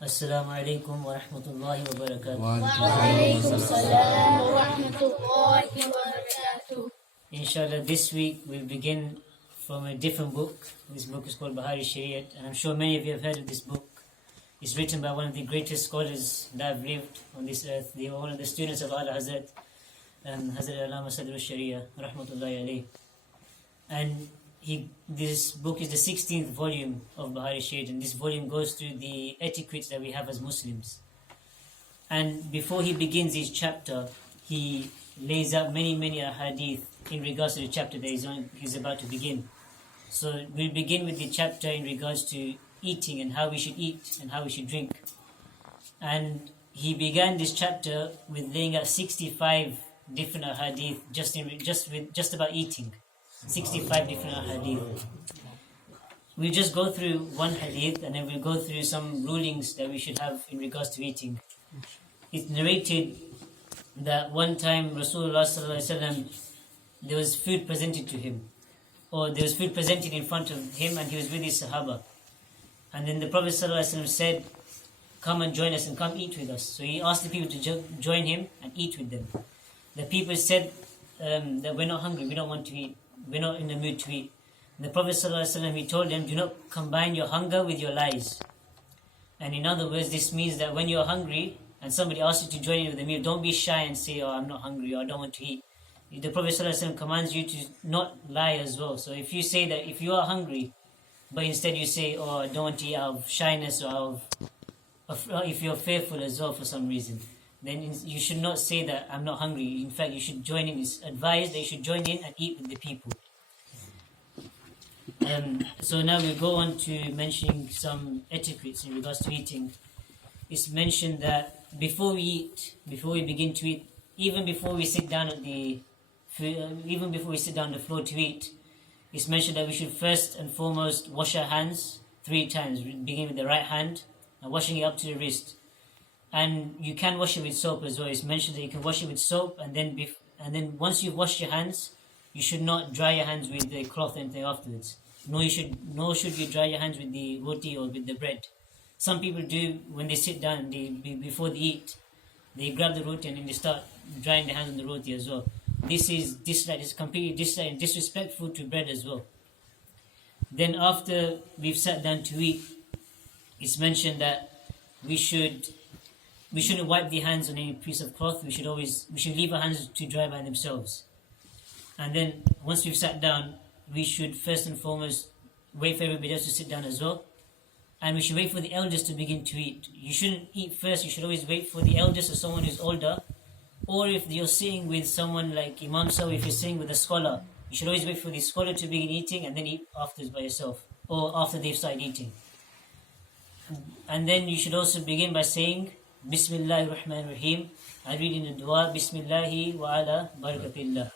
Assalamu alaikum wa rahmatullahi wa barakatuh. وعليكم السلام ورحمة الله وبركاته. Inshallah, this week we'll begin from a different book. This book is called Bahari Shariat, and I'm sure many of you have heard of this book. It's written by one of the greatest scholars that have lived on this earth. They were one of the students of Ala Hazrat, Hazrat Allama Sadr Sharia, rahmatullahi alayh. And this book is the 16th volume of Bahari Shariat, and this volume goes through the etiquettes that we have as Muslims. And before he begins his chapter, he lays out many ahadith in regards to the chapter that he's about to begin. So we'll begin with the chapter in regards to eating and how we should eat and how we should drink. And he began this chapter with laying out 65 different ahadith just about eating. 65 different ahadith. We'll just go through one hadith and then we'll go through some rulings that we should have in regards to eating. It's narrated that one time Rasulullah sallallahu alaihi wasallam, there was food presented to him, or there was food presented in front of him, and he was with his Sahaba. And then the Prophet sallallahu alaihi wasallam said, "Come and join us, and come eat with us." So he asked the people to join him and eat with them. The people said that we're not hungry, we don't want to eat, we're not in the mood to eat. And the Prophet sallallahu alaihi wasallam, he told them, "Do not combine your hunger with your lies." And in other words, this means that when you're hungry and somebody asks you to join in with the meal, don't be shy and say, "Oh, I'm not hungry," or "I don't want to eat." The Prophet ﷺ commands you to not lie as well. So if you say that if you are hungry, but instead you say, "Oh, I don't want to eat," out of shyness or if you're fearful as well for some reason, then you should not say that "I'm not hungry." In fact, you should join in. It's advised that you should join in and eat with the people. So now we'll go on to mentioning some etiquettes in regards to eating. It's mentioned that before we begin to eat, even before we sit down on the floor to eat, it's mentioned that we should first and foremost wash our hands 3 times, beginning with the right hand and washing it up to the wrist. And you can wash it with soap as well. It's mentioned that you can wash it with soap, and then once you've washed your hands, you should not dry your hands with the cloth or anything afterwards. Nor should you dry your hands with the roti or with the bread. Some people do when they sit down, before they eat, they grab the roti and then they start drying their hands on the roti as well. This is completely dislike and disrespectful to bread as well. Then after we've sat down to eat, it's mentioned that we shouldn't wipe the hands on any piece of cloth. We should leave our hands to dry by themselves. And then once we've sat down, we should first and foremost wait for everybody else to sit down as well. And we should wait for the elders to begin to eat. You shouldn't eat first, you should always wait for the elders or someone who's older. Or if you're sitting with someone like Imam Sawi, if you're sitting with a scholar, you should always wait for the scholar to begin eating and then eat afterwards by yourself, or after they've started eating. And then you should also begin by saying, Bismillahir Rahmanir Rahim, and reading the dua, Bismillahi wa ala barakatillah.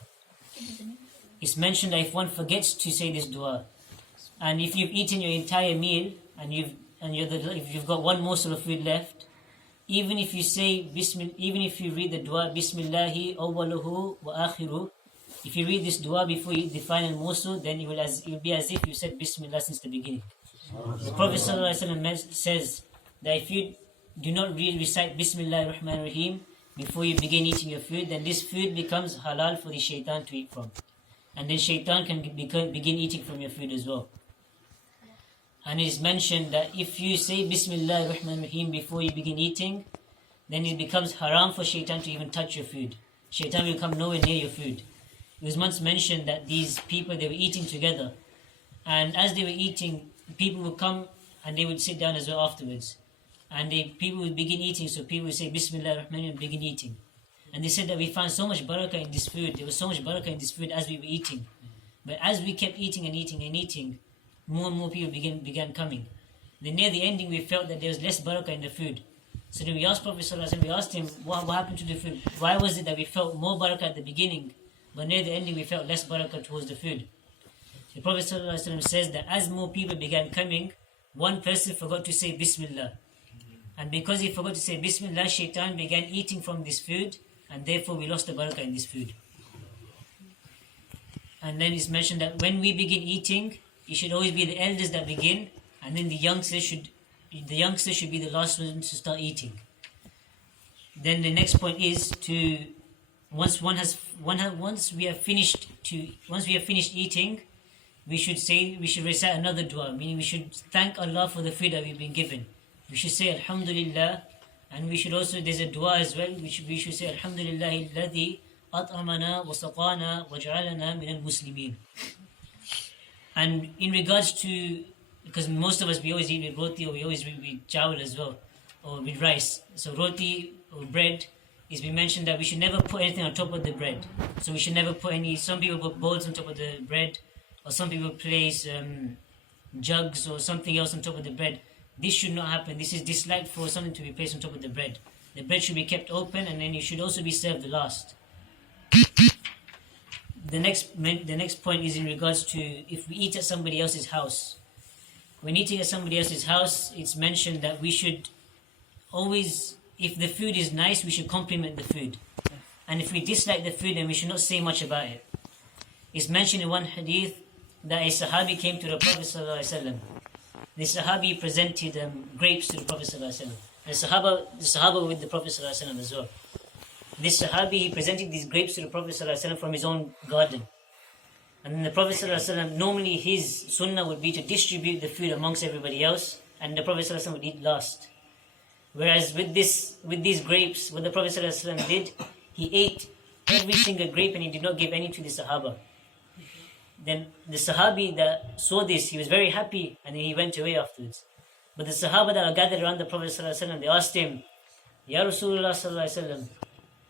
It's mentioned that if one forgets to say this dua, and if you've eaten your entire meal, and if you've got one morsel of food left, even if you read the dua Bismillahi awwaluhu wa akhiru, if you read this dua before you eat the final morsel, then it will be as if you said Bismillah since the beginning. The Prophet ﷺ says that if you do not recite Bismillahir Rahmanir Rahim before you begin eating your food, then this food becomes halal for the shaitan to eat from, and then shaitan can begin eating from your food as well. And it is mentioned that if you say Bismillah ar-Rahman ar-Rahim before you begin eating, then it becomes haram for shaitan to even touch your food. Shaitan will come nowhere near your food. It was once mentioned that these people, they were eating together, and as they were eating, people would come and they would sit down as well afterwards, and people would begin eating. So people would say Bismillah ar-Rahman and begin eating, and they said that we found so much barakah in this food. There was so much barakah in this food as we were eating, but as we kept eating and eating and eating, more and more people began coming. Then near the ending, we felt that there was less barakah in the food. So then we asked Prophet ﷺ, we asked him, what happened to the food? Why was it that we felt more barakah at the beginning, but near the ending we felt less barakah towards the food? The Prophet ﷺ says that as more people began coming, one person forgot to say Bismillah. And because he forgot to say Bismillah, shaitan began eating from this food, and therefore we lost the barakah in this food. And then it's mentioned that when we begin eating, it should always be the elders that begin, and then the youngsters should the youngster should be the last one to start eating. Then the next point is to once we have finished eating, we should recite another dua, meaning we should thank Allah for the food that we've been given. We should say Alhamdulillah, and we should also, there's a dua as well, which we should say Alhamdulillah alladhi at'amana wa saqana wa ja'alana min al-muslimin. And in regards to, because most of us, we always eat with roti, or we always eat with chawal as well, or with rice. So roti or bread, it's been mentioned that we should never put anything on top of the bread. So we should never put some people put bowls on top of the bread, or some people place jugs or something else on top of the bread. This should not happen. This is disliked for something to be placed on top of the bread. The bread should be kept open, and then it should also be served the last. The next point is in regards to if we eat at somebody else's house. When eating at somebody else's house, it's mentioned that we should always, if the food is nice, we should compliment the food. And if we dislike the food, then we should not say much about it. It's mentioned in one hadith that a Sahabi came to the Prophet ﷺ. The Sahabi presented grapes to the Prophet ﷺ. The Sahaba were with the Prophet ﷺ as well. This Sahabi, he presented these grapes to the Prophet ﷺ from his own garden. And then the Prophet ﷺ, normally his sunnah would be to distribute the food amongst everybody else, and the Prophet ﷺ would eat last. Whereas with these grapes, what the Prophet ﷺ did, he ate every single grape and he did not give any to the Sahaba. Then the Sahabi that saw this, he was very happy, and then he went away afterwards. But the Sahaba that were gathered around the Prophet ﷺ, they asked him, Ya Rasulullah ﷺ,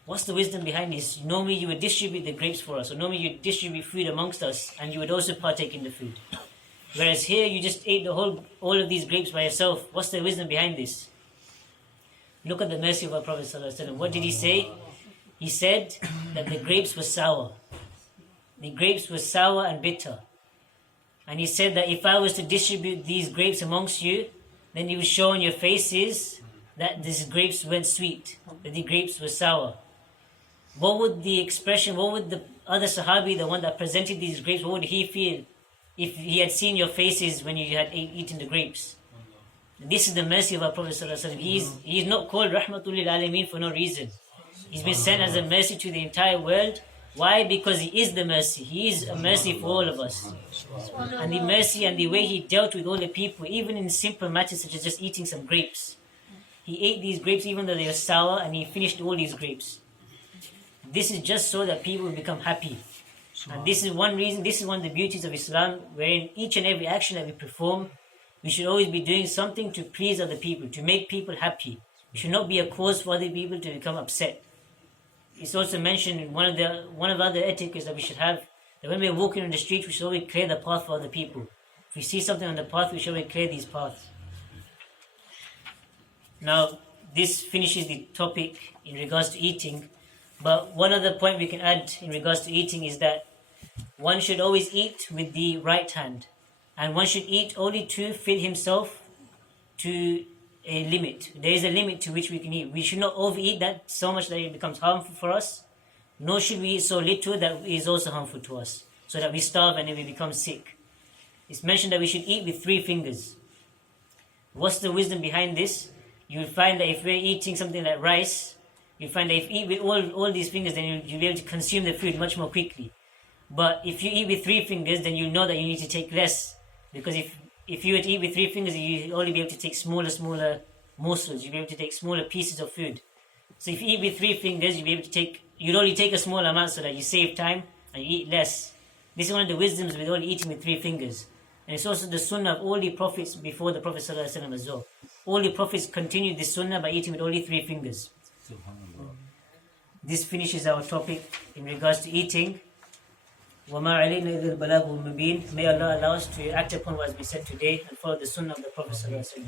what's the wisdom behind this? Normally you would distribute the grapes for us, or normally you would distribute food amongst us, and you would also partake in the food. Whereas here you just ate all of these grapes by yourself. What's the wisdom behind this? Look at the mercy of our Prophet ﷺ. What did he say? He said that the grapes were sour. The grapes were sour and bitter. And he said that if I was to distribute these grapes amongst you, then it would show on your faces that these grapes weren't sweet, that the grapes were sour. What would the other Sahabi, the one that presented these grapes, what would he feel if he had seen your faces when you had eaten the grapes? This is the mercy of our Prophet ﷺ. He is not called Rahmatul lil Alameen for no reason. He's been sent as a mercy to the entire world. Why? Because he is the mercy. He is a mercy for all of us. And the mercy and the way he dealt with all the people, even in simple matters such as just eating some grapes. He ate these grapes even though they were sour, and he finished all these grapes. This is just so that people will become happy. And this is one reason, this is one of the beauties of Islam, wherein each and every action that we perform, we should always be doing something to please other people, to make people happy. We should not be a cause for other people to become upset. It's also mentioned in one of the other etiquettes that we should have, that when we're walking on the street, we should always clear the path for other people. If we see something on the path, we should always clear these paths. Now, this finishes the topic in regards to eating. But one other point we can add in regards to eating is that one should always eat with the right hand. And one should eat only to fill himself to a limit. There is a limit to which we can eat. We should not overeat that so much that it becomes harmful for us. Nor should we eat so little that it is also harmful to us, so that we starve and then we become sick. It's mentioned that we should eat with 3 fingers. What's the wisdom behind this? You will find that if we're eating something like rice, you find that if you eat with all these fingers, then you'll be able to consume the food much more quickly. But if you eat with 3 fingers, then you know that you need to take less. Because if you were to eat with 3 fingers, you'll only be able to take smaller morsels. You'll be able to take smaller pieces of food. So if you eat with 3 fingers, you'd only take a small amount so that you save time and you eat less. This is one of the wisdoms with only eating with 3 fingers. And it's also the sunnah of all the prophets before the Prophet ﷺ as well. All the prophets continued this sunnah by eating with only 3 fingers. This finishes our topic in regards to eating. وَمَا عَلَيْنَا إِذَا الْبَلَاغُ الْمُبِينَ. May Allah allow us to act upon what has been said today and follow the sunnah of the Prophet ﷺ.